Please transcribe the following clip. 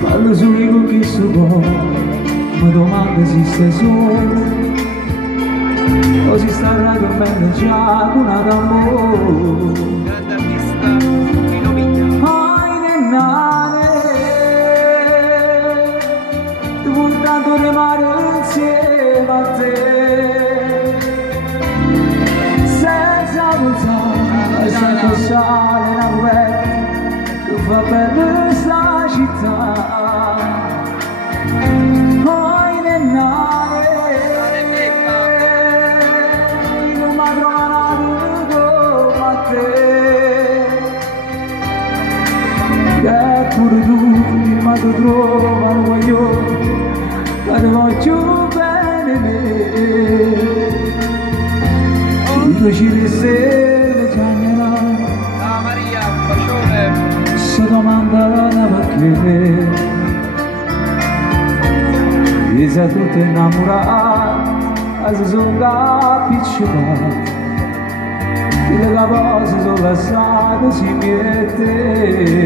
parlo solo con chi so può, mi domanda se stai solo o si sta dormendo già con una d'amore. Grande artista Pino Miglia. Ai nennare, ti portato le mani insieme a te, senza pensare, senza pensare una guerra che fa bene sta città. Ai nennare, non mi trovato come te, che pure tu ma ti trovano io, che ti voglio bene me. Tu ci riservi già Ciao Maria, un bacione. se domanda perché e sei tutto innamorato, si sono appiccicato, e le cose sono lasciate si mette.